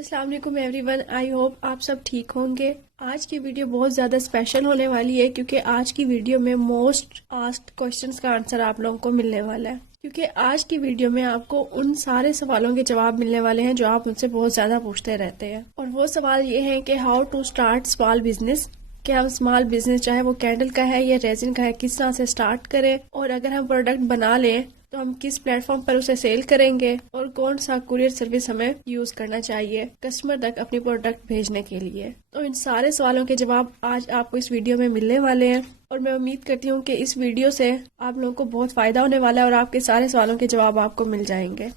अस्सलाम वालेकुम everyone, I hope आप सब ठीक होंगे। आज की वीडियो बहुत ज़्यादा स्पेशल होने वाली है क्योंकि आज की वीडियो में मोस्ट आस्क्ड क्वेश्चंस का आंसर आप लोगों को मिलने वाला है। क्योंकि आज की वीडियो में आपको उन सारे सवालों के जवाब मिलने वाले हैं जो आप मुझसे बहुत ज़्यादा पूछते रहते हैं। और वो सवाल ये हैं कि how to start small business, कि हम स्मॉल बिजनेस चाहे वो कैंडल का है या रेजिन का है किस तरह से स्टार्ट करें, और अगर हम प्रोडक्ट बना लें तो हम किस प्लेटफॉर्म पर उसे सेल करेंगे, और कौन सा कुरियर सर्विस हमें यूज करना चाहिए कस्टमर तक अपनी प्रोडक्ट भेजने के लिए। तो इन सारे सवालों के जवाब आज आपको इस वीडियो में मिलने वाले हैं और मैं उम्मीद करती हूँ कि इस वीडियो से आप लोगों को बहुत फायदा होने वाला है और आपके सारे सवालों के जवाब आपको मिल जाएंगे।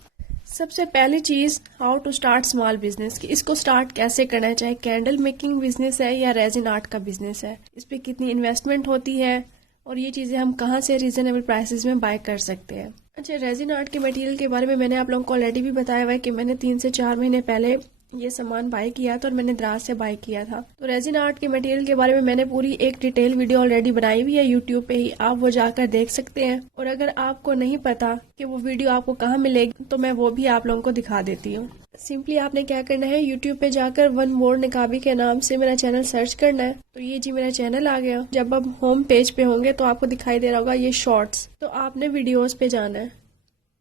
सबसे पहली चीज, how to start small business, कि इसको स्टार्ट कैसे करना है, चाहे कैंडल मेकिंग बिजनेस है या रेजिन आर्ट का बिजनेस है, इस पे कितनी इन्वेस्टमेंट होती है और ये चीजें हम कहाँ से रीजनेबल प्राइसेस में बाय कर सकते हैं। अच्छा, रेजिन आर्ट के मटेरियल के बारे में मैंने आप लोगों को ऑलरेडी भी बताया हुआ है कि मैंने 3 से 4 महीने पहले ये सामान बाय किया था और मैंने दराज से बाय किया था। तो रेजिन आर्ट के मटेरियल के बारे में मैंने पूरी एक डिटेल वीडियो ऑलरेडी बनाई हुई है यूट्यूब पे ही, आप वो जाकर देख सकते हैं। और अगर आपको नहीं पता कि वो वीडियो आपको कहाँ मिलेगी तो मैं वो भी आप लोगों को दिखा देती हूँ। सिंपली आपने क्या करना है, यूट्यूब पे जाकर वन मोर निकाबी के नाम से मेरा चैनल सर्च करना है। तो ये जी मेरा चैनल आ गया। जब आप होम पेज पे होंगे तो आपको दिखाई दे रहा होगा ये शॉर्ट्स, तो आपने वीडियोज पे जाना है।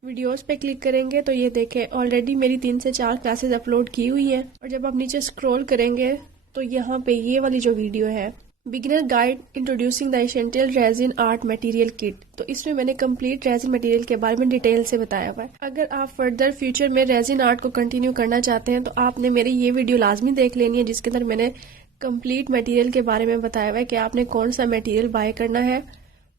वीडियोस पे क्लिक करेंगे तो ये देखें ऑलरेडी मेरी 3 से 4 क्लासेस अपलोड की हुई है। और जब आप नीचे स्क्रॉल करेंगे तो यहाँ पे ये वाली जो वीडियो है, beginner guide introducing the essential resin art material kit, तो इसमें मैंने कंप्लीट रेजिन मटेरियल के बारे में डिटेल से बताया हुआ है। अगर आप फर्दर फ्यूचर में रेजिन आर्ट को कंटिन्यू करना चाहते हैं तो आपने मेरी ये वीडियो लाजमी देख लेनी है, जिसके अंदर मैंने कंप्लीट मटेरियल के बारे में बताया हुआ है कि आपने कौन सा मटेरियल बाय करना है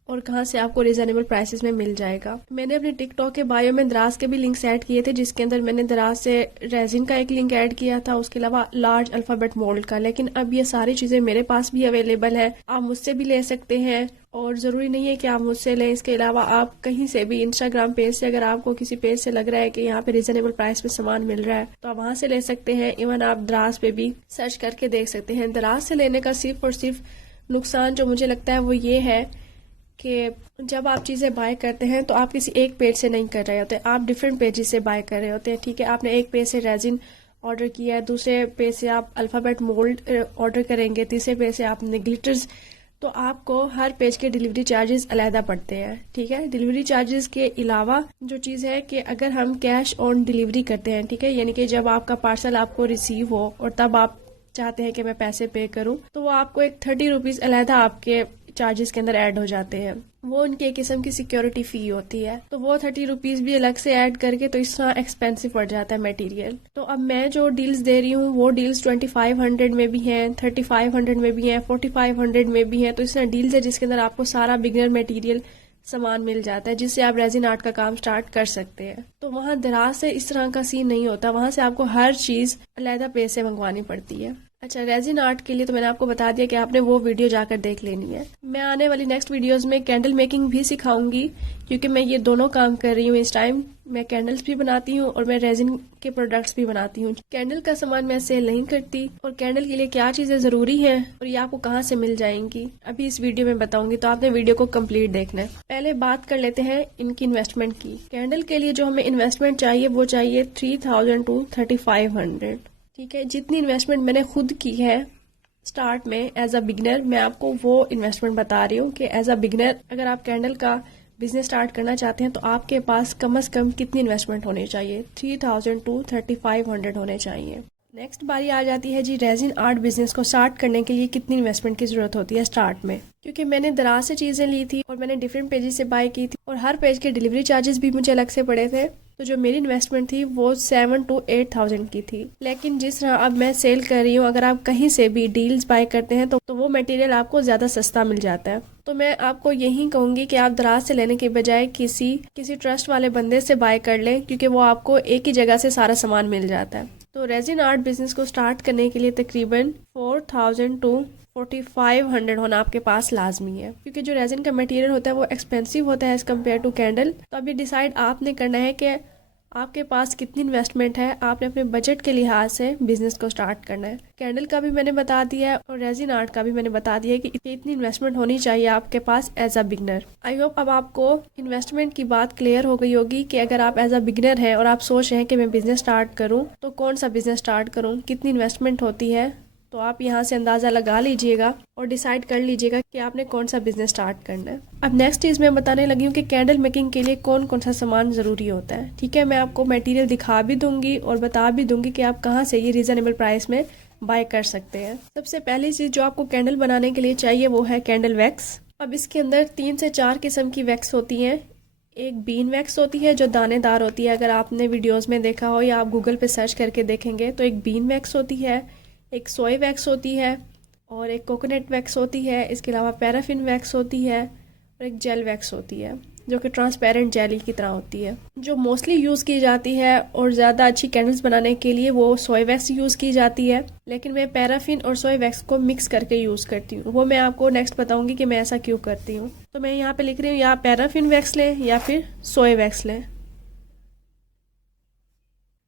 और कहाँ से आपको रिजनेबल प्राइसेस में मिल जाएगा। मैंने अपने टिकटॉक के बायो में दराज के भी लिंक्स ऐड किए थे, जिसके अंदर मैंने दराज से रेजिन का एक लिंक ऐड किया था, उसके अलावा लार्ज अल्फाबेट मोल्ड का। लेकिन अब ये सारी चीजें मेरे पास भी अवेलेबल है, आप मुझसे भी ले सकते हैं और जरूरी नहीं है कि आप मुझसे लें। इसके अलावा आप कहीं से भी इंस्टाग्राम पेज से, अगर आपको किसी पेज से लग रहा है कि यहाँ पे रिजनेबल प्राइस में सामान मिल रहा है तो आप वहां से ले सकते हैं। इवन आप दराज पे भी सर्च करके देख सकते हैं। दराज से लेने का सिर्फ और सिर्फ नुकसान जो मुझे लगता है वो ये है कि जब आप चीज़ें बाय करते हैं तो आप किसी एक पेज से नहीं कर रहे होते, आप डिफरेंट पेजेस से बाय कर रहे होते हैं। ठीक है, आपने एक पेज से रेजिन ऑर्डर किया है, दूसरे पेज से आप अल्फ़ाबेट मोल्ड ऑर्डर करेंगे, तीसरे पेज से आपने ग्लिटर्स, तो आपको हर पेज के डिलीवरी चार्जेस अलहदा पड़ते हैं। ठीक है, डिलीवरी चार्जेस के अलावा जो चीज़ है कि अगर हम कैश ऑन डिलीवरी करते हैं, ठीक है, यानी कि जब आपका पार्सल आपको रिसीव हो और तब आप चाहते हैं कि मैं पैसे पे करूं, तो वो आपको एक 30 रुपीज़ अलहदा आपके चार्जेस के अंदर ऐड हो जाते हैं। वो उनकी एक किस्म की सिक्योरिटी फी होती है, तो वो 30 रुपीज़ भी अलग से ऐड करके तो इस तरह एक्सपेंसिव पड़ जाता है मटेरियल। तो अब मैं जो डील्स दे रही हूँ वो डील्स 2500 में भी हैं, 3500 में भी हैं, 4500 में भी हैं। तो इस तरह डील्स है जिसके अंदर आपको सारा बिगिनर मटेरियल सामान मिल जाता है, जिससे आप रेजिन आर्ट का काम स्टार्ट कर सकते हैं। तो वहाँ दराज से इस तरह का सीन नहीं होता, वहाँ से आपको हर चीज़ अलहदा पेज से मंगवानी पड़ती है। अच्छा, रेजिन आर्ट के लिए तो मैंने आपको बता दिया कि आपने वो वीडियो जाकर देख लेनी है। मैं आने वाली नेक्स्ट वीडियोस में कैंडल मेकिंग भी सिखाऊंगी, क्योंकि मैं ये दोनों काम कर रही हूँ इस टाइम। मैं कैंडल्स भी बनाती हूँ और मैं रेजिन के प्रोडक्ट्स भी बनाती हूँ। कैंडल का सामान मैं सेल नहीं करती, और कैंडल के लिए क्या चीजें जरूरी हैं और ये आपको कहाँ से मिल जाएंगी अभी इस वीडियो में बताऊंगी, तो आपने वीडियो को कम्प्लीट देखना है। पहले बात कर लेते हैं इनकी इन्वेस्टमेंट की। कैंडल के लिए जो हमें इन्वेस्टमेंट चाहिए वो चाहिए 3000 to 3500। ठीक है, जितनी इन्वेस्टमेंट मैंने खुद की है स्टार्ट में एज अ बिगनर, मैं आपको वो इन्वेस्टमेंट बता रही हूँ कि एज अ बिगनर अगर आप कैंडल का बिजनेस स्टार्ट करना चाहते हैं तो आपके पास कम से कम कितनी इन्वेस्टमेंट होनी चाहिए, 3000 to 3500 होने चाहिए। नेक्स्ट बारी आ जाती है जी रेजिन आर्ट बिजनेस को स्टार्ट करने के लिए कितनी इन्वेस्टमेंट की जरूरत होती है स्टार्ट में। क्योंकि मैंने दराज से चीजें ली थी और मैंने डिफरेंट पेजेस से बाय की थी और हर पेज के डिलीवरी चार्जेस भी मुझे अलग से पड़े थे, तो जो मेरी इन्वेस्टमेंट थी वो 7 to 8000 की थी। लेकिन जिस तरह अब मैं सेल कर रही हूँ, अगर आप कहीं से भी डील्स बाय करते हैं तो वो मटेरियल आपको ज्यादा सस्ता मिल जाता है। तो मैं आपको यही कहूंगी कि आप दराज से लेने के बजाय किसी ट्रस्ट वाले बंदे से बाय कर लें, क्योंकि वो आपको एक ही जगह से सारा सामान मिल जाता है। तो रेजिन आर्ट बिजनेस को स्टार्ट करने के लिए तकरीबन 4000 to 4500 होना आपके पास लाजमी है, क्योंकि जो रेजिन का मटेरियल होता है वो एक्सपेंसिव होता है एज कम्पेयर टू कैंडल। तो अब ये डिसाइड आपने करना है कि आपके पास कितनी इन्वेस्टमेंट है, आपने अपने बजट के लिहाज से बिजनेस को स्टार्ट करना है। कैंडल का भी मैंने बता दिया है और रेजिन आर्ट का भी मैंने बता दिया है कि इतनी इन्वेस्टमेंट होनी चाहिए आपके पास as a beginner. I hope अब आपको इन्वेस्टमेंट की बात क्लियर हो गई होगी कि अगर आप एज अ बिगनर हैं और आप सोच रहे हैं कि मैं बिजनेस स्टार्ट करूँ तो कौन सा बिजनेस स्टार्ट करूँ, कितनी इन्वेस्टमेंट होती है, तो आप यहाँ से अंदाज़ा लगा लीजिएगा और डिसाइड कर लीजिएगा कि आपने कौन सा बिजनेस स्टार्ट करना है। अब नेक्स्ट चीज़ मैं बताने लगी हूँ कि कैंडल मेकिंग के लिए कौन कौन सा सामान ज़रूरी होता है। ठीक है, मैं आपको मटेरियल दिखा भी दूंगी और बता भी दूंगी कि आप कहाँ से ये रीज़नेबल प्राइस में बाय कर सकते हैं। सबसे पहली चीज़ जो आपको कैंडल बनाने के लिए चाहिए वो है कैंडल वैक्स। अब इसके अंदर 3 से 4 किस्म की वैक्स होती हैं। एक बीन वैक्स होती है जो दानेदार होती है, अगर आपने वीडियोज़ में देखा हो या आप गूगल पर सर्च करके देखेंगे तो एक बीन वैक्स होती है, एक सोया वैक्स होती है और एक कोकोनट वैक्स होती है। इसके अलावा पैराफिन वैक्स होती है और एक जेल वैक्स होती है जो कि ट्रांसपेरेंट जेली की तरह होती है। जो मोस्टली यूज़ की जाती है और ज़्यादा अच्छी कैंडल्स बनाने के लिए वो सोया वैक्स यूज़ की जाती है, लेकिन मैं पैराफिन और सोया वैक्स को मिक्स करके यूज़ करती हूँ। वो मैं आपको नेक्स्ट बताऊँगी कि मैं ऐसा क्यों करती हूँ। तो मैं यहाँ पे लिख रही हूँ या पैराफिन वैक्स लें या फिर सोया वैक्स लें।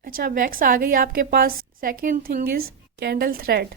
अच्छा, वैक्स आ गई आपके पास। Second thing is candle thread.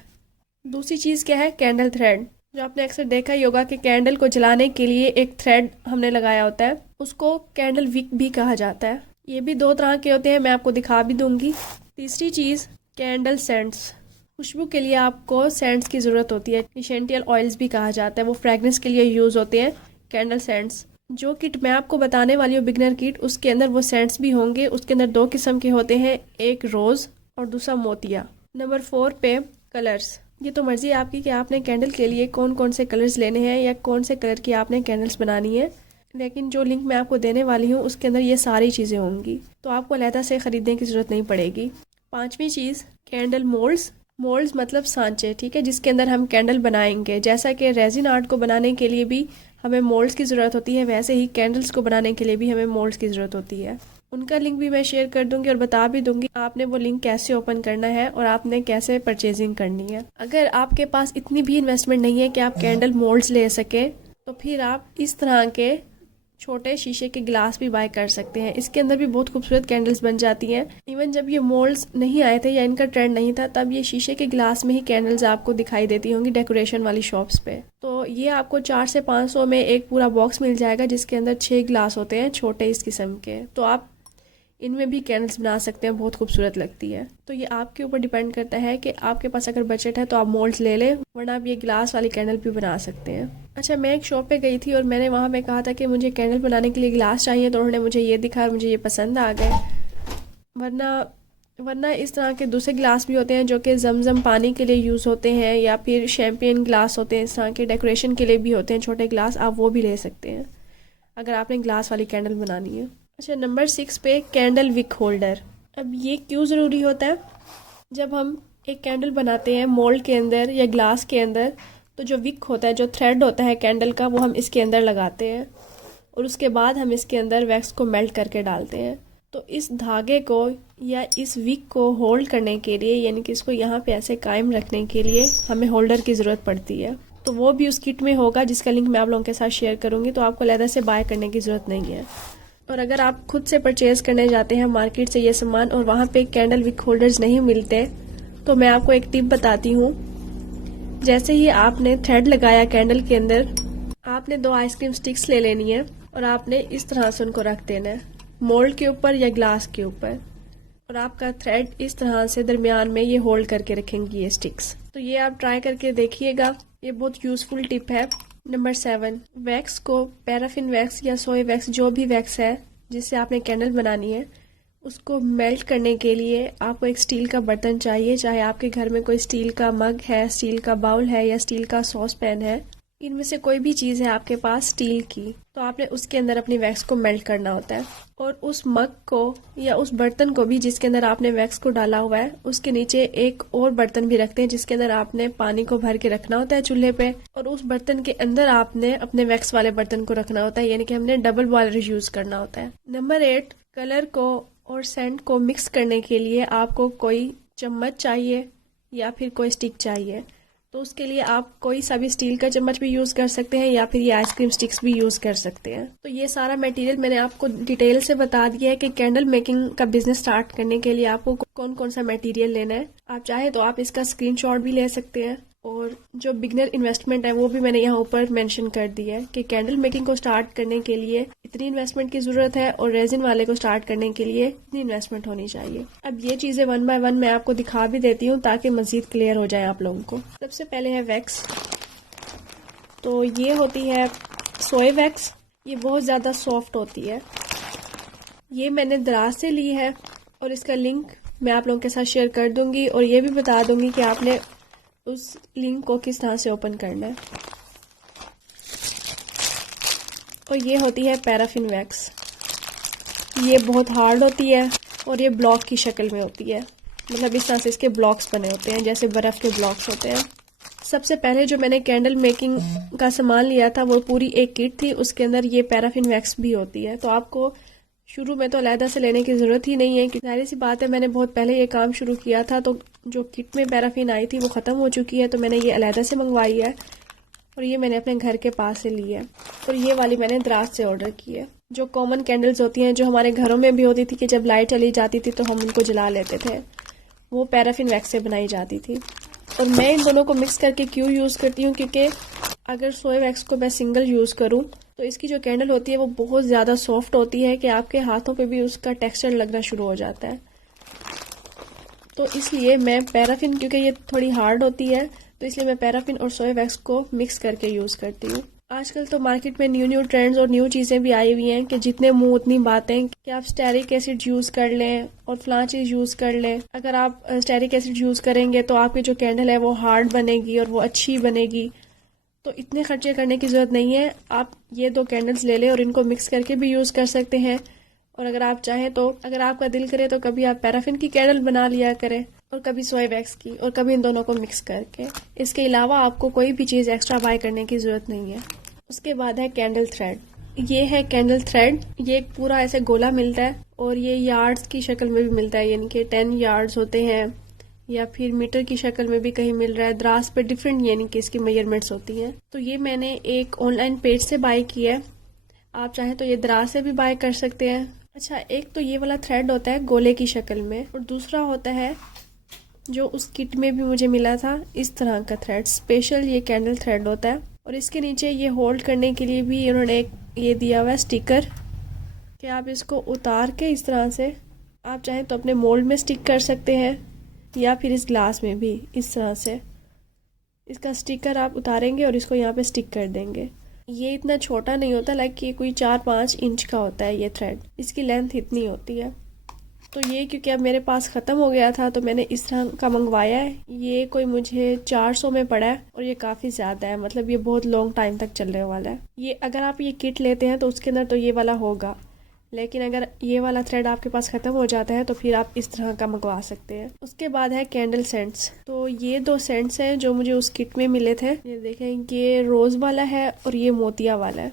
दूसरी चीज़ क्या है, कैंडल थ्रेड। जो आपने अक्सर देखा ही होगा कि कैंडल को जलाने के लिए एक थ्रेड हमने लगाया होता है, उसको कैंडल विक भी कहा जाता है। ये भी 2 तरह के होते हैं, मैं आपको दिखा भी दूंगी। तीसरी चीज़ कैंडल सेंट्स। खुशबू के लिए आपको सेंट्स की ज़रूरत होती है, एसेंशियल ऑयल्स भी कहा जाता है, वो फ्रेगनेंस के लिए यूज़ होते हैं कैंडल सेंट्स। जो किट मैं आपको बताने वाली हूँ बिगनर किट, उसके अंदर वो सेंट्स भी होंगे। उसके अंदर 2 किस्म के होते हैं, एक रोज़ और दूसरा मोतिया। नंबर 4 पे कलर्स। ये तो मर्जी है आपकी कि आपने कैंडल के लिए कौन कौन से कलर्स लेने हैं या कौन से कलर की आपने कैंडल्स बनानी है, लेकिन जो लिंक मैं आपको देने वाली हूँ उसके अंदर ये सारी चीज़ें होंगी, तो आपको अलहदा से ख़रीदने की ज़रूरत नहीं पड़ेगी। 5वीं चीज़ कैंडल मोल्ड्स। मोल्ड्स मतलब सांचे, ठीक है, जिसके अंदर हम कैंडल बनाएंगे। जैसा कि रेजिन आर्ट को बनाने के लिए भी हमें मोल्ड्स की ज़रूरत होती है, वैसे ही कैंडल्स को बनाने के लिए भी हमें मोल्ड्स की ज़रूरत होती है। उनका लिंक भी मैं शेयर कर दूंगी और बता भी दूंगी आपने वो लिंक कैसे ओपन करना है और आपने कैसे परचेजिंग करनी है। अगर आपके पास इतनी भी इन्वेस्टमेंट नहीं है कि आप कैंडल मोल्ड्स ले सकें, तो फिर आप इस तरह के छोटे शीशे के गिलास भी बाय कर सकते हैं। इसके अंदर भी बहुत खूबसूरत कैंडल्स बन जाती हैं। इवन जब ये मोल्ड्स नहीं आए थे या इनका ट्रेंड नहीं था, तब ये शीशे के गिलास में ही कैंडल्स आपको दिखाई देती होंगी डेकोरेशन वाली शॉप्स पे। तो ये आपको 400 से 500 में एक पूरा बॉक्स मिल जाएगा, जिसके अंदर 6 गिलास होते हैं छोटे इस किस्म के। तो आप इनमें भी कैंडल्स बना सकते हैं, बहुत खूबसूरत लगती है। तो ये आपके ऊपर डिपेंड करता है कि आपके पास अगर बजट है तो आप मोल्ड्स ले लें, वरना आप ये गिलास वाली कैंडल भी बना सकते हैं। अच्छा, मैं एक शॉप पे गई थी और मैंने वहाँ पे कहा था कि मुझे कैंडल बनाने के लिए गिलास चाहिए, तो उन्होंने मुझे ये दिखा और मुझे ये पसंद आ गए। वरना इस तरह के दूसरे गिलास भी होते हैं जो कि जमजम पानी के लिए यूज़ होते हैं, या फिर शैम्पेन गिलास होते हैं, इस तरह के डेकोरेशन के लिए भी होते हैं छोटे गिलास, आप वो भी ले सकते हैं अगर आपने गिलास वाली कैंडल बनानी है। अच्छा, नंबर 6 पे कैंडल विक होल्डर। अब ये क्यों ज़रूरी होता है? जब हम एक कैंडल बनाते हैं मोल्ड के अंदर या ग्लास के अंदर, तो जो विक होता है, जो थ्रेड होता है कैंडल का, वो हम इसके अंदर लगाते हैं और उसके बाद हम इसके अंदर वैक्स को मेल्ट करके डालते हैं। तो इस धागे को या इस विक को होल्ड करने के लिए, यानी कि इसको यहाँ पे ऐसे कायम रखने के लिए हमें होल्डर की ज़रूरत पड़ती है। तो वो भी उस किट में होगा, जिसका लिंक मैं आप लोगों के साथ शेयर करूँगी, तो आपको अलग से बाय करने की ज़रूरत नहीं है। और अगर आप खुद से परचेज़ करने जाते हैं मार्केट से ये सामान और वहाँ पे कैंडल विक होल्डर्स नहीं मिलते, तो मैं आपको एक टिप बताती हूँ। जैसे ही आपने थ्रेड लगाया कैंडल के अंदर, आपने 2 आइसक्रीम स्टिक्स ले लेनी है और आपने इस तरह से उनको रख देना है मोल्ड के ऊपर या ग्लास के ऊपर, और आपका थ्रेड इस तरह से दरमियान में ये होल्ड करके रखेंगी ये स्टिक्स। तो ये आप ट्राई करके देखिएगा, ये बहुत यूजफुल टिप है। नंबर 7, वैक्स को पैराफिन वैक्स या सोया वैक्स, जो भी वैक्स है जिससे आपने कैंडल बनानी है, उसको मेल्ट करने के लिए आपको एक स्टील का बर्तन चाहिए। चाहे आपके घर में कोई स्टील का मग है, स्टील का बाउल है या स्टील का सॉस पैन है, इनमें से कोई भी चीज़ है आपके पास स्टील की, तो आपने उसके अंदर अपनी वैक्स को मेल्ट करना होता है। और उस मग को या उस बर्तन को भी जिसके अंदर आपने वैक्स को डाला हुआ है, उसके नीचे एक और बर्तन भी रखते हैं जिसके अंदर आपने पानी को भर के रखना होता है चूल्हे पे, और उस बर्तन के अंदर आपने अपने वैक्स वाले बर्तन को रखना होता है, यानी कि हमने डबल बॉयलर यूज करना होता है। नंबर 8, कलर को और सेंट को मिक्स करने के लिए आपको कोई चम्मच चाहिए या फिर कोई स्टिक चाहिए। तो उसके लिए आप कोई सा भी स्टील का चम्मच भी यूज़ कर सकते हैं या फिर ये आइसक्रीम स्टिक्स भी यूज़ कर सकते हैं। तो ये सारा मटेरियल मैंने आपको डिटेल से बता दिया है कि कैंडल मेकिंग का बिजनेस स्टार्ट करने के लिए आपको कौन कौन सा मटेरियल लेना है। आप चाहे तो आप इसका स्क्रीनशॉट भी ले सकते हैं, और जो बिगनर इन्वेस्टमेंट है वो भी मैंने यहाँ ऊपर मेंशन कर दिया है कि कैंडल मेकिंग को स्टार्ट करने के लिए इतनी इन्वेस्टमेंट की ज़रूरत है और रेजिन वाले को स्टार्ट करने के लिए इतनी इन्वेस्टमेंट होनी चाहिए। अब ये चीज़ें 1 बाय 1 मैं आपको दिखा भी देती हूँ ताकि मज़ीद क्लियर हो जाए आप लोगों को। सबसे पहले है वैक्स। तो ये होती है सोए वैक्स। ये बहुत ज़्यादा सॉफ्ट होती है। ये मैंने दराज से ली है और इसका लिंक मैं आप लोगों के साथ शेयर कर दूंगी और ये भी बता दूंगी कि आपने उस लिंक को किस तरह से ओपन करना है। और ये होती है पैराफिन वैक्स। ये बहुत हार्ड होती है और ये ब्लॉक की शक्ल में होती है, मतलब इस तरह से इसके ब्लॉक्स बने होते हैं जैसे बर्फ़ के ब्लॉक्स होते हैं। सबसे पहले जो मैंने कैंडल मेकिंग का सामान लिया था वो पूरी एक किट थी, उसके अंदर ये पैराफिन वैक्स भी होती है। तो आपको शुरू में तो अलहदा से लेने की ज़रूरत ही नहीं है, क्योंकि जाहिर सी बात है मैंने बहुत पहले ये काम शुरू किया था तो जो किट में पैराफिन आई थी वो ख़त्म हो चुकी है, तो मैंने ये अलहदा से मंगवाई है और ये मैंने अपने घर के पास से ली है। और ये वाली मैंने दराज से ऑर्डर की है। जो कॉमन कैंडल्स होती हैं जो हमारे घरों में भी होती थी कि जब लाइट चली जाती थी तो हम उनको जला लेते थे, वो पैराफिन वैक्स से बनाई जाती थी। और मैं इन दोनों को मिक्स करके क्यों यूज़ करती हूँ, क्योंकि अगर सोए वैक्स को मैं सिंगल यूज़ करूँ तो इसकी जो कैंडल होती है वो बहुत ज़्यादा सॉफ्ट होती है कि आपके हाथों पे भी उसका टेक्सचर लगना शुरू हो जाता है। तो इसलिए मैं पैराफिन, क्योंकि ये थोड़ी हार्ड होती है, तो इसलिए मैं पैराफिन और सोए वैक्स को मिक्स करके यूज़ करती हूँ। आजकल तो मार्केट में न्यू ट्रेंड्स और न्यू चीज़ें भी आई हुई हैं कि जितने मुंह उतनी बातें, कि आप स्टेरिक एसिड यूज़ कर लें और फलां चीज़ यूज़ कर लें। अगर आप स्टेरिक एसिड यूज़ करेंगे तो आपकी जो कैंडल है वो हार्ड बनेगी और वो अच्छी बनेगी। तो इतने खर्चे करने की ज़रूरत नहीं है। आप ये 2 कैंडल्स ले लें और इनको मिक्स करके भी यूज़ कर सकते हैं। और अगर आप चाहें तो, अगर आपका दिल करे तो कभी आप पैराफिन की कैंडल बना लिया करें और कभी सोए वैक्स की, और कभी इन दोनों को मिक्स करके। इसके अलावा आपको कोई भी चीज़ एक्स्ट्रा बाय करने की ज़रूरत नहीं है। उसके बाद है कैंडल थ्रेड। ये है कैंडल थ्रेड। ये एक पूरा ऐसे गोला मिलता है और ये यार्ड्स की शक्ल में भी मिलता है, यानी कि 10 यार्ड्स होते हैं या फिर मीटर की शक्ल में भी कहीं मिल रहा है। दराज पे डिफरेंट यानी कि इसकी मेजरमेंट्स होती हैं। तो ये मैंने एक ऑनलाइन पेज से बाय किया है। आप चाहें तो ये दराज से भी बाय कर सकते हैं। अच्छा, एक तो ये वाला थ्रेड होता है गोले की शक्ल में, और दूसरा होता है जो उस किट में भी मुझे मिला था, इस तरह का थ्रेड। स्पेशल ये कैंडल थ्रेड होता है। और इसके नीचे ये होल्ड करने के लिए भी इन्होंने एक ये दिया हुआ है स्टिकर, कि आप इसको उतार के इस तरह से आप चाहें तो अपने मोल्ड में स्टिक कर सकते हैं या फिर इस ग्लास में भी इस तरह से इसका स्टिकर आप उतारेंगे और इसको यहाँ पे स्टिक कर देंगे। ये इतना छोटा नहीं होता, लाइक ये कोई 4-5 इंच का होता है ये थ्रेड। इसकी लेंथ इतनी होती है। तो ये क्योंकि अब मेरे पास ख़त्म हो गया था तो मैंने इस तरह का मंगवाया है। ये कोई मुझे 400 में पड़ा है और ये काफ़ी ज़्यादा है, मतलब ये बहुत लॉन्ग टाइम तक चलने वाला है। ये अगर आप ये किट लेते हैं तो उसके अंदर तो ये वाला होगा, लेकिन अगर ये वाला थ्रेड आपके पास ख़त्म हो जाता है तो फिर आप इस तरह का मंगवा सकते हैं। उसके बाद है कैंडल सेंट्स। तो ये 2 सेंट्स हैं जो मुझे उस किट में मिले थे। ये देखें, ये रोज़ वाला है और ये मोतिया वाला है।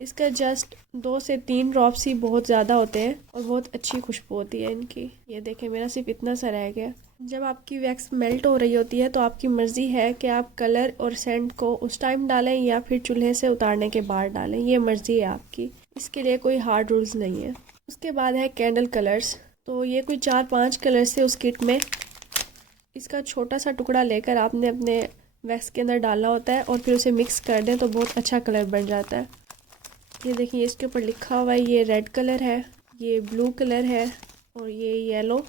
इसका जस्ट 2 से 3 ड्रॉप्स ही बहुत ज़्यादा होते हैं और बहुत अच्छी खुशबू होती है इनकी। ये देखें, मेरा सिर्फ इतना सा रह गया। जब आपकी वैक्स मेल्ट हो रही होती है तो आपकी मर्ज़ी है कि आप कलर और सेंट को उस टाइम डालें या फिर चूल्हे से उतारने के बाद डालें। ये मर्ज़ी है आपकी, इसके लिए कोई हार्ड रूल्स नहीं है। उसके बाद है कैंडल कलर्स। तो ये कोई 4-5 कलर्स थे उस किट में। इसका छोटा सा टुकड़ा लेकर आपने अपने वैक्स के अंदर डालना होता है और फिर उसे मिक्स कर दें तो बहुत अच्छा कलर बन जाता है। ये देखिए, इसके ऊपर लिखा हुआ है, ये रेड कलर है, ये ब्लू कलर है और ये येलो,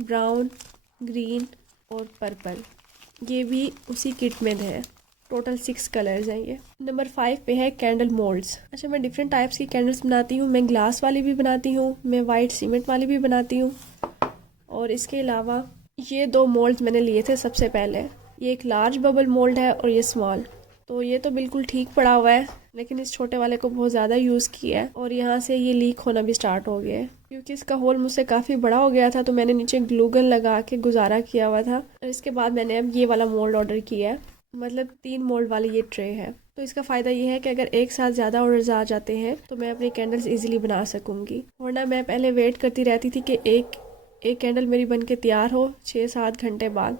ब्राउन, ग्रीन और पर्पल। ये भी उसी किट में है। टोटल 6 कलर्स हैं ये। नंबर 5 पे है कैंडल मोल्ड्स। अच्छा, मैं डिफरेंट टाइप्स की कैंडल्स बनाती हूँ। मैं ग्लास वाली भी बनाती हूँ, मैं वाइट सीमेंट वाली भी बनाती हूँ, और इसके अलावा ये 2 मोल्ड्स मैंने लिए थे सबसे पहले। ये एक लार्ज बबल मोल्ड है और ये स्मॉल। तो ये तो बिल्कुल ठीक पड़ा हुआ है, लेकिन इस छोटे वाले को बहुत ज़्यादा यूज़ किया है और यहाँ से ये लीक होना भी स्टार्ट हो गया है, क्योंकि इसका होल मुझसे काफ़ी बड़ा हो गया था। तो मैंने नीचे ग्लू गन लगा के गुजारा किया हुआ था, और इसके बाद मैंने अब ये वाला मोल्ड ऑर्डर किया है। मतलब 3 मोल्ड वाली ये ट्रे है। तो इसका फ़ायदा ये है कि अगर एक साथ ज़्यादा ऑर्डर्स आ जाते हैं तो मैं अपनी कैंडल्स ईजिली बना सकूँगी। वरना मैं पहले वेट करती रहती थी कि एक कैंडल मेरी बन के तैयार हो 6-7 घंटे बाद,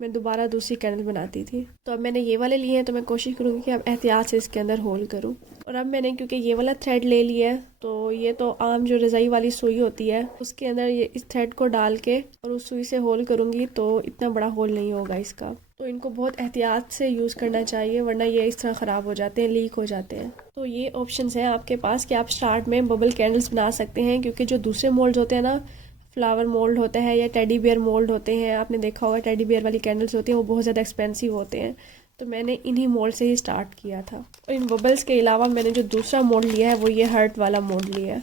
मैं दोबारा दूसरी कैंडल बनाती थी। तो अब मैंने ये वाले लिए हैं, तो मैं कोशिश करूँगी कि अब एहतियात से इसके अंदर होल करूँ। और अब मैंने क्योंकि ये वाला थ्रेड ले लिया है, तो ये तो आम जो रज़ाई वाली सुई होती है उसके अंदर ये इस थ्रेड को डाल के और उस सुई से होल करूँगी, तो इतना बड़ा होल नहीं होगा इसका। तो इनको बहुत एहतियात से यूज़ करना चाहिए, वरना ये इस तरह ख़राब हो जाते हैं, लीक हो जाते हैं। तो ये ऑप्शंस हैं आपके पास कि आप स्टार्ट में बबल कैंडल्स बना सकते हैं, क्योंकि जो दूसरे मोल्ड्स होते हैं ना, फ्लावर मोल्ड होता है या टेडी बियर मोल्ड होते हैं, आपने देखा होगा टेडी बियर वाली कैंडल्स होती हैं, वो बहुत ज़्यादा एक्सपेंसिव होते हैं। तो मैंने इन्हीं मोल्ड से ही स्टार्ट किया था। और इन बबल्स के अलावा मैंने जो दूसरा मोल्ड लिया है वो ये हर्ट वाला मोल्ड लिया है।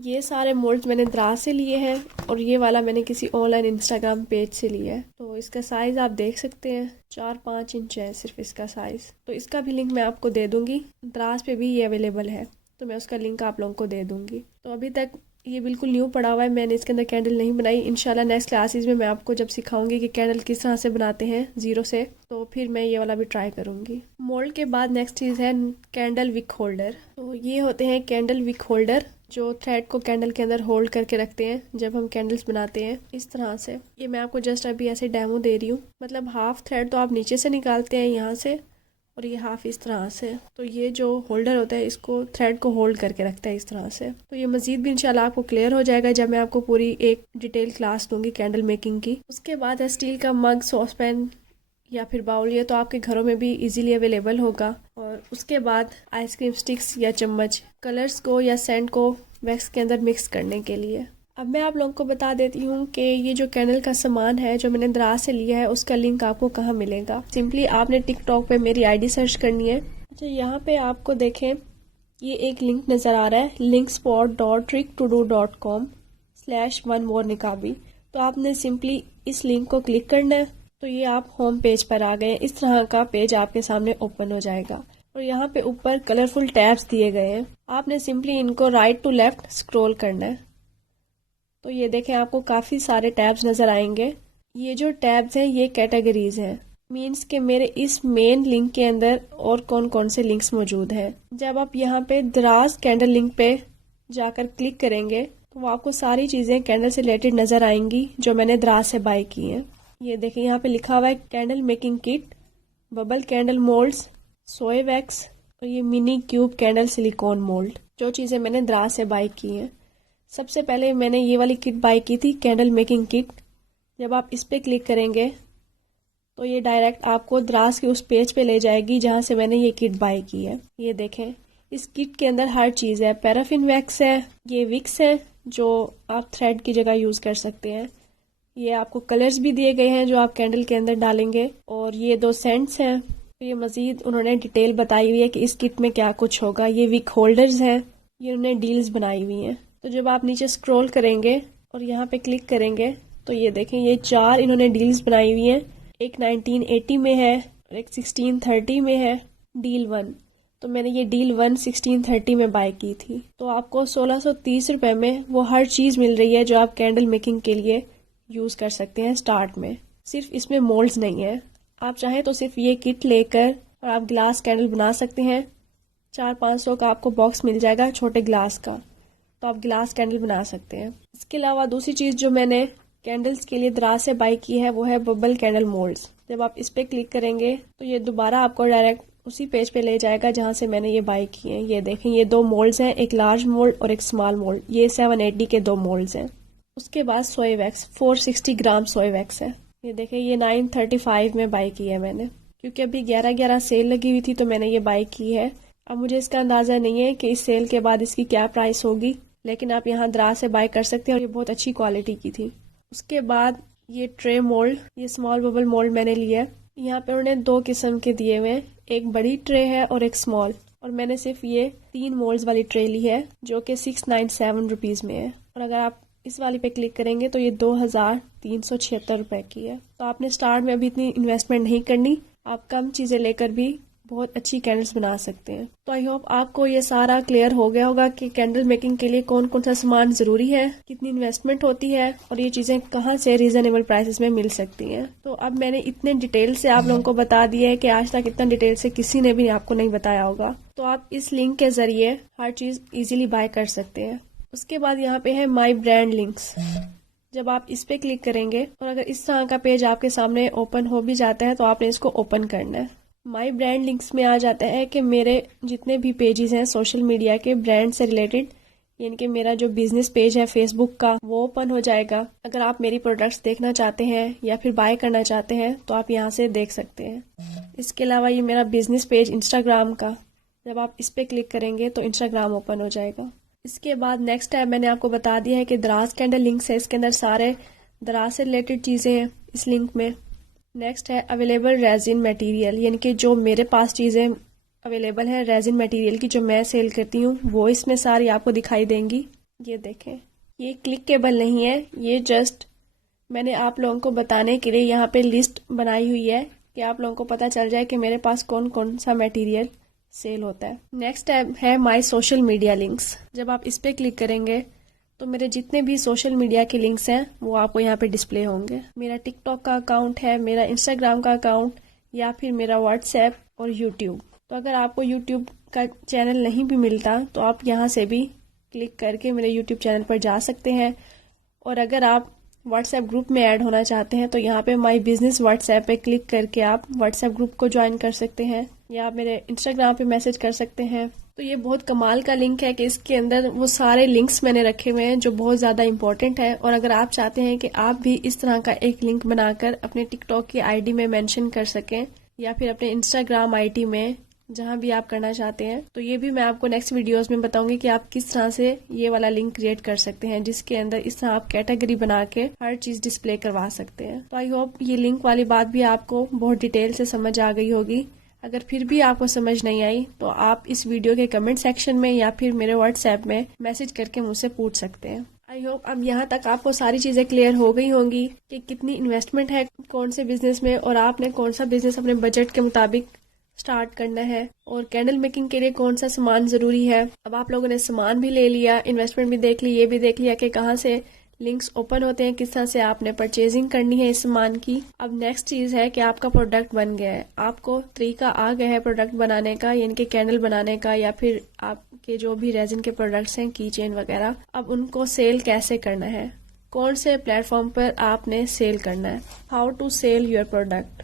ये सारे मोल्ड्स मैंने दराज से लिए हैं और ये वाला मैंने किसी ऑनलाइन इंस्टाग्राम पेज से लिया है। तो इसका साइज़ आप देख सकते हैं, 4-5 इंच है सिर्फ इसका साइज़। तो इसका भी लिंक मैं आपको दे दूँगी, दराज पे भी ये अवेलेबल है, तो मैं उसका लिंक आप लोगों को दे दूँगी। तो अभी तक ये बिल्कुल न्यू पड़ा हुआ है, मैंने इसके अंदर कैंडल नहीं बनाई। इंशाल्लाह नेक्स्ट क्लासेस में मैं आपको जब सिखाऊंगी कि कैंडल किस तरह से बनाते हैं ज़ीरो से, तो फिर मैं ये वाला भी ट्राई करूंगी। मोल्ड के बाद नेक्स्ट चीज़ है कैंडल विक होल्डर। तो ये होते हैं कैंडल विक होल्डर, जो थ्रेड को कैंडल के अंदर होल्ड करके रखते हैं जब हम कैंडल्स बनाते हैं इस तरह से। ये मैं आपको जस्ट अभी ऐसे डेमो दे रही हूँ। मतलब हाफ थ्रेड तो आप नीचे से निकालते हैं यहाँ से, और ये हाफ इस तरह से। तो ये जो होल्डर होता है इसको थ्रेड को होल्ड करके रखता है इस तरह से। तो ये मजीद भी इंशाल्लाह आपको क्लियर हो जाएगा जब मैं आपको पूरी एक डिटेल क्लास दूंगी कैंडल मेकिंग की। उसके बाद है स्टील का मग, सॉसपैन या फिर बाउल, ये तो आपके घरों में भी इजीली अवेलेबल होगा। और उसके बाद आइसक्रीम स्टिक्स या चम्मच, कलर्स को या सेंट को वैक्स के अंदर मिक्स करने के लिए। अब मैं आप लोगों को बता देती हूँ कि ये जो कैंडल का सामान है जो मैंने दराज से लिया है उसका लिंक आपको कहाँ मिलेगा। सिंपली आपने टिकटॉक पे मेरी आईडी सर्च करनी है। अच्छा, यहाँ पे आपको देखें ये एक लिंक नज़र आ रहा है, linkspot.tricktodo.com/onemoreनिकाबी। तो आपने सिंपली इस लिंक को क्लिक करना है, तो ये आप होम पेज पर आ गए। इस तरह का पेज आपके सामने ओपन हो जाएगा और यहाँ पे ऊपर कलरफुल टैब्स दिए गए हैं। आपने सिंपली इनको राइट टू लेफ्ट स्क्रॉल करना है। तो ये देखें आपको काफ़ी सारे टैब्स नज़र आएंगे। ये जो टैब्स हैं ये कैटेगरीज हैं, मीन्स के मेरे इस मेन लिंक के अंदर और कौन कौन से लिंक्स मौजूद हैं। जब आप यहाँ पे दराज कैंडल लिंक पे जाकर क्लिक करेंगे तो वो आपको सारी चीज़ें कैंडल से रिलेटेड नज़र आएंगी जो मैंने दराज से बाय की हैं। ये देखें यहाँ पे लिखा हुआ है candle making kit, bubble candle moulds, सोए वैक्स और ये mini cube candle silicone mould, जो चीज़ें मैंने दराज से बाय की हैं। सबसे पहले मैंने ये वाली किट बाय की थी, कैंडल मेकिंग किट। जब आप इस पे क्लिक करेंगे तो ये डायरेक्ट आपको दराज के उस पेज पे ले जाएगी जहाँ से मैंने ये किट बाय की है। ये देखें इस किट के अंदर हर चीज़ है। पैराफिन वैक्स है, ये विक्स है जो आप थ्रेड की जगह यूज़ कर सकते हैं। ये आपको कलर्स भी दिए गए हैं जो आप कैंडल के अंदर डालेंगे, और ये 2 सेंट्स हैं। ये मज़ीद उन्होंने डिटेल बताई हुई है कि इस किट में क्या कुछ होगा। ये विक होल्डर्स हैं, ये उन्होंने डील्स बनाई हुई हैं। तो जब आप नीचे स्क्रॉल करेंगे और यहाँ पे क्लिक करेंगे तो ये देखें ये 4 इन्होंने डील्स बनाई हुई हैं। एक 1980 में है और एक 1630 में है, डील 1। तो मैंने ये डील 1 1630 में बाय की थी। तो आपको 1630 रुपए में वो हर चीज़ मिल रही है जो आप कैंडल मेकिंग के लिए यूज़ कर सकते हैं स्टार्ट में। सिर्फ इसमें मोल्ड्स नहीं है, आप चाहें तो सिर्फ ये किट लेकर और आप ग्लास कैंडल बना सकते हैं। 400-500 का आपको बॉक्स मिल जाएगा छोटे ग्लास का, तो आप ग्लास कैंडल बना सकते हैं। इसके अलावा दूसरी चीज़ जो मैंने कैंडल्स के लिए दराज से बाय की है वो है बबल कैंडल मोल्ड्स। जब आप इस पे क्लिक करेंगे तो ये दोबारा आपको डायरेक्ट उसी पेज पे ले जाएगा जहाँ से मैंने ये बाय की है। ये देखें ये 2 मोल्ड्स हैं, एक लार्ज मोल्ड और एक स्मॉल मोल्ड। ये 780 के 2 मोल्ड्स हैं। उसके बाद सोए वैक्स 460 ग्राम सोए वैक्स है। ये देखें ये 935 में बाय की है मैंने, क्योंकि अभी 11/11 सेल लगी हुई थी तो मैंने ये बाय की है। अब मुझे इसका अंदाज़ा नहीं है कि इस सेल के बाद इसकी क्या प्राइस होगी, लेकिन आप यहाँ दराज से बाय कर सकते हैं और ये बहुत अच्छी क्वालिटी की थी। उसके बाद ये ट्रे मोल्ड, ये स्मॉल बबल मोल्ड मैंने लिया। यहाँ पे उन्होंने 2 किस्म के दिए हुए हैं, एक बड़ी ट्रे है और एक स्मॉल, और मैंने सिर्फ ये 3 मोल्ड्स वाली ट्रे ली है जो कि 697 रुपीज़ में है। और अगर आप इस वाली पे क्लिक करेंगे तो ये 2376 रुपए की है। तो आपने स्टार्ट में अभी इतनी इन्वेस्टमेंट नहीं करनी, आप कम चीज़ें लेकर भी बहुत अच्छी कैंडल्स बना सकते हैं। तो आई होप आपको ये सारा क्लियर हो गया होगा कि कैंडल मेकिंग के लिए कौन कौन सा सामान ज़रूरी है, कितनी इन्वेस्टमेंट होती है और ये चीज़ें कहाँ से रीज़नेबल प्राइसेस में मिल सकती हैं। तो अब मैंने इतने डिटेल से आप लोगों को बता दिया है कि आज तक इतना डिटेल से किसी ने भी आपको नहीं बताया होगा। तो आप इस लिंक के ज़रिए हर चीज़ ईजिली बाय कर सकते हैं। उसके बाद यहाँ पे है माई ब्रांड लिंक्स। जब आप इस पे क्लिक करेंगे और अगर इस तरह का पेज आपके सामने ओपन हो भी जाता है तो आपने इसको ओपन करना है। माई ब्रांड लिंक्स में आ जाता है कि मेरे जितने भी पेजेस हैं सोशल मीडिया के ब्रांड से रिलेटेड, यानी कि मेरा जो बिजनेस पेज है फेसबुक का वो ओपन हो जाएगा। अगर आप मेरी प्रोडक्ट्स देखना चाहते हैं या फिर बाय करना चाहते हैं तो आप यहाँ से देख सकते हैं। इसके अलावा ये मेरा बिजनेस पेज इंस्टाग्राम का, जब आप इस पे क्लिक करेंगे तो इंस्टाग्राम ओपन हो जाएगा। इसके बाद नेक्स्ट टैब मैंने आपको बता दिया है कि दराज कैंडल लिंक्स है, इसके अंदर सारे दराज से रिलेटेड चीज़ें हैं इस लिंक में। नेक्स्ट है अवेलेबल रेजिन मटेरियल, यानी कि जो मेरे पास चीज़ें अवेलेबल है रेजिन मटेरियल की जो मैं सेल करती हूँ वो इसमें सारी आपको दिखाई देंगी। ये देखें, ये क्लिकेबल नहीं है, ये जस्ट मैंने आप लोगों को बताने के लिए यहाँ पे लिस्ट बनाई हुई है कि आप लोगों को पता चल जाए कि मेरे पास कौन कौन सा मटेरियल सेल होता है। नेक्स्ट टैब है माई सोशल मीडिया लिंक्स। जब आप इस पे क्लिक करेंगे तो मेरे जितने भी सोशल मीडिया के लिंक्स हैं वो आपको यहाँ पे डिस्प्ले होंगे। मेरा टिकटॉक का अकाउंट है, मेरा इंस्टाग्राम का अकाउंट या फिर मेरा व्हाट्सएप और यूट्यूब। तो अगर आपको यूट्यूब का चैनल नहीं भी मिलता तो आप यहाँ से भी क्लिक करके मेरे यूट्यूब चैनल पर जा सकते हैं। और अगर आप व्हाट्सएप ग्रुप में ऐड होना चाहते हैं तो यहाँ पे माई बिजनेस व्हाट्सएप पे क्लिक करके आप व्हाट्सएप ग्रुप को ज्वाइन कर सकते हैं या आप मेरे इंस्टाग्राम पे मैसेज कर सकते हैं। तो ये बहुत कमाल का लिंक है कि इसके अंदर वो सारे लिंक्स मैंने रखे हुए हैं जो बहुत ज़्यादा इंपॉर्टेंट है। और अगर आप चाहते हैं कि आप भी इस तरह का एक लिंक बनाकर अपने टिकटॉक की आईडी में मेंशन कर सकें या फिर अपने इंस्टाग्राम आईडी में, जहां भी आप करना चाहते हैं, तो ये भी मैं आपको नेक्स्ट वीडियोस में बताऊंगी कि आप किस तरह से ये वाला लिंक क्रिएट कर सकते हैं जिसके अंदर इस तरह आप कैटेगरी बना के हर चीज डिस्प्ले करवा सकते हैं। तो आई होप ये लिंक वाली बात भी आपको बहुत डिटेल से समझ आ गई होगी। अगर फिर भी आपको समझ नहीं आई तो आप इस वीडियो के कमेंट सेक्शन में या फिर मेरे व्हाट्सएप में मैसेज करके मुझसे पूछ सकते हैं। आई होप अब यहाँ तक आपको सारी चीजें क्लियर हो गई होंगी कि कितनी इन्वेस्टमेंट है कौन से बिजनेस में और आपने कौन सा बिजनेस अपने बजट के मुताबिक स्टार्ट करना है और कैंडल मेकिंग के लिए कौन सा सामान जरूरी है। अब आप लोगों ने सामान भी ले लिया, इन्वेस्टमेंट भी देख ली, ये भी देख लिया कि कहाँ से लिंक्स ओपन होते हैं, किस तरह से आपने परचेजिंग करनी है इस सामान की। अब नेक्स्ट चीज है कि आपका प्रोडक्ट बन गया है, आपको तरीका आ गया है प्रोडक्ट बनाने का, यानी कि कैंडल बनाने का या फिर आपके जो भी रेजिन के प्रोडक्ट्स हैं, की चेन वगैरह। अब उनको सेल कैसे करना है, कौन से प्लेटफॉर्म पर आपने सेल करना है, how to sell your product.